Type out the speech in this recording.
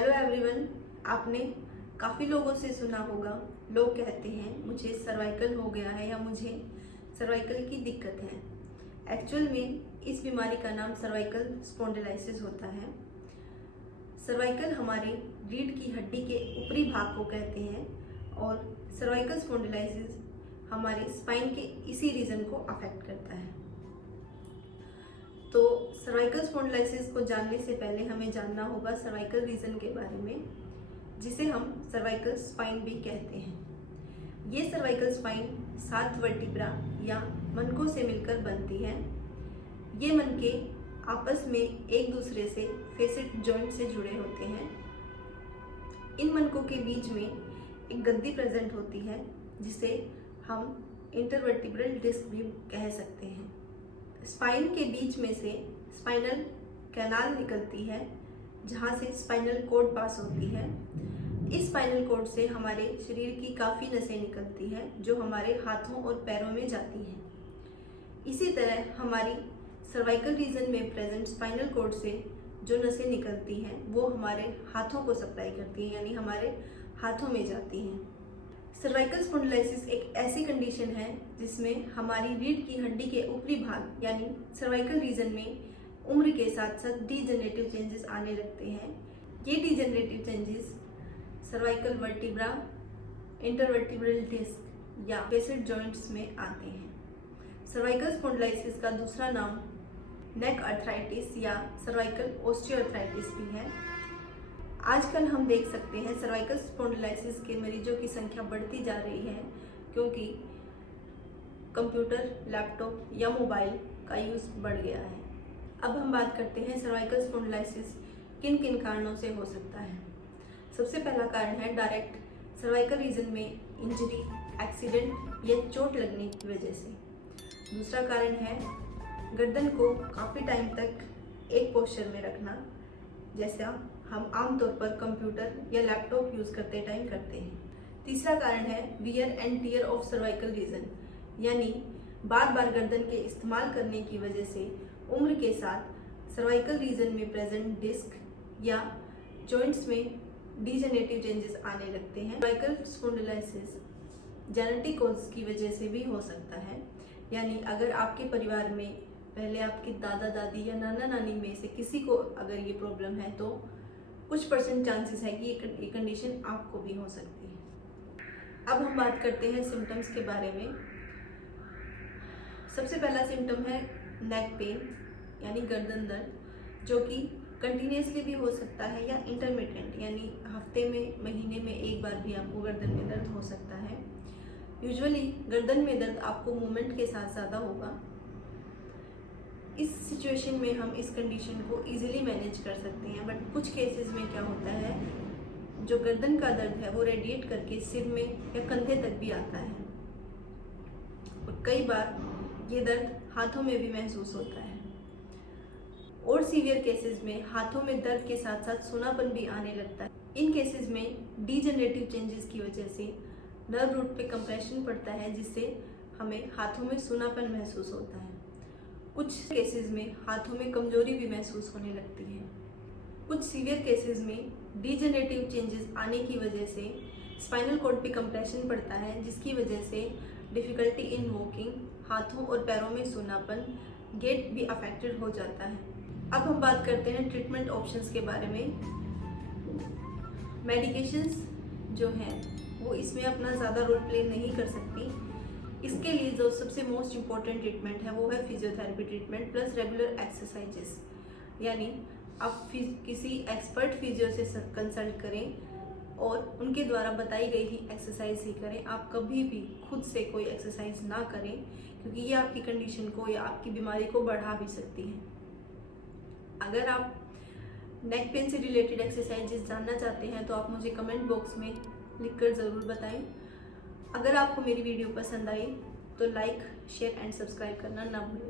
Hello everyone. आपने काफ़ी लोगों से सुना होगा, लोग कहते हैं मुझे सर्वाइकल हो गया है या मुझे सर्वाइकल की दिक्कत है। एक्चुअल में इस बीमारी का नाम सर्वाइकल स्पॉन्डिलाइसिस होता है। सर्वाइकल हमारी रीढ़ की हड्डी के ऊपरी भाग को कहते हैं और सर्वाइकल स्पॉन्डिलाइसिस हमारे स्पाइन के इसी रीजन को अफेक्ट करता है। तो सर्वाइकल स्पॉन्डिलाइसिस को जानने से पहले हमें जानना होगा सर्वाइकल रीजन के बारे में, जिसे हम सर्वाइकल स्पाइन भी कहते हैं। ये सर्वाइकल स्पाइन 7 वर्टिब्रा या मनकों से मिलकर बनती है। ये मनके आपस में एक दूसरे से फेसेट जॉइंट से जुड़े होते हैं। इन मनकों के बीच में एक गद्दी प्रेजेंट होती है, जिसे हम इंटरवर्टिब्रल डिस्क भी कह सकते हैं। स्पाइन के बीच में से स्पाइनल कैनाल निकलती है, जहाँ से स्पाइनल कॉर्ड पास होती है। इस स्पाइनल कॉर्ड से हमारे शरीर की काफ़ी नसें निकलती हैं, जो हमारे हाथों और पैरों में जाती हैं। इसी तरह हमारी सर्वाइकल रीजन में प्रेजेंट स्पाइनल कॉर्ड से जो नसें निकलती हैं वो हमारे हाथों को सप्लाई करती हैं, यानी हमारे हाथों में जाती हैं। सर्वाइकल स्पॉन्डिलाइसिस एक ऐसी कंडीशन है जिसमें हमारी रीढ़ की हड्डी के ऊपरी भाग यानी सर्वाइकल रीजन में उम्र के साथ साथ डीजनरेटिव चेंजेस आने लगते हैं। ये degenerative changes cervical vertebra, intervertebral disc या फेसेट जॉइंट्स में आते हैं। सर्वाइकल स्पॉन्डिलाइसिस का दूसरा नाम नेक अर्थराइटिस या सर्वाइकल ऑस्टियोआर्थराइटिस भी है। आजकल हम देख सकते हैं सर्वाइकल स्पॉन्डिलाइसिस के मरीजों की संख्या बढ़ती जा रही है, क्योंकि कंप्यूटर, लैपटॉप या मोबाइल का यूज़ बढ़ गया है। अब हम बात करते हैं सर्वाइकल स्पॉन्डिलाइसिस किन किन कारणों से हो सकता है। सबसे पहला कारण है डायरेक्ट सर्वाइकल रीजन में इंजरी, एक्सीडेंट या चोट लगने की वजह से। दूसरा कारण है गर्दन को काफ़ी टाइम तक एक पोस्चर में रखना, जैसा हम आमतौर पर कंप्यूटर या लैपटॉप यूज़ करते टाइम करते हैं। तीसरा कारण है wear and tear of cervical region, यानी बार बार गर्दन के इस्तेमाल करने की वजह से उम्र के साथ सर्वाइकल रीजन में प्रेजेंट डिस्क या जॉइंट्स में डीजनरेटिव चेंजेस आने लगते हैं। सर्वाइकल स्पॉन्डिलाइसिस जेनेटिक कॉज की वजह से भी हो सकता है, यानी अगर आपके परिवार में पहले आपके दादा दादी या नाना नानी में से किसी को अगर ये प्रॉब्लम है तो कुछ % चांसेस है कि ये कंडीशन आपको भी हो सकती है। अब हम बात करते हैं सिम्टम्स के बारे में। सबसे पहला सिम्टम है नेक पेन यानी गर्दन दर्द, जो कि कंटिन्यूसली भी हो सकता है या इंटरमिटेंट, यानी हफ्ते में, महीने में एक बार भी आपको गर्दन में दर्द हो सकता है। यूजुअली गर्दन में दर्द आपको मूवमेंट के साथ ज़्यादा होगा। इस सिचुएशन में हम इस कंडीशन को इजीली मैनेज कर सकते हैं, बट कुछ केसेस में क्या होता है, जो गर्दन का दर्द है वो रेडिएट करके सिर में या कंधे तक भी आता है और कई बार ये दर्द हाथों में भी महसूस होता है। और सीवियर केसेस में हाथों में दर्द के साथ साथ सूनापन भी आने लगता है। इन केसेस में डीजनरेटिव चेंजेस की वजह से नर्व रूट पे कंप्रेशन पड़ता है, जिससे हमें हाथों में सूनापन महसूस होता है। कुछ केसेस में हाथों में कमजोरी भी महसूस होने लगती है। कुछ सीवियर केसेस में डीजनरेटिव चेंजेस आने की वजह से स्पाइनल कॉर्ड पे कंप्रेशन पड़ता है, जिसकी वजह से डिफ़िकल्टी इन वॉकिंग, हाथों और पैरों में सूनापन, गेट भी अफेक्टेड हो जाता है। अब हम बात करते हैं ट्रीटमेंट ऑप्शंस के बारे में। मेडिकेशंस जो हैं वो इसमें अपना ज़्यादा रोल प्ले नहीं कर सकती। इसके लिए जो सबसे मोस्ट इम्पॉर्टेंट ट्रीटमेंट है वो है physiotherapy treatment plus regular exercises, यानी आप किसी एक्सपर्ट फिजियो से कंसल्ट करें और उनके द्वारा बताई गई ही एक्सरसाइज ही करें। आप कभी भी खुद से कोई एक्सरसाइज ना करें, क्योंकि ये आपकी कंडीशन को या आपकी बीमारी को बढ़ा भी सकती है। अगर आप नेक पेन से रिलेटेड एक्सरसाइजेस जानना चाहते हैं तो आप मुझे कमेंट बॉक्स में लिखकर ज़रूर बताएं। अगर आपको मेरी वीडियो पसंद आई तो लाइक, शेयर एंड सब्सक्राइब करना ना भूलें।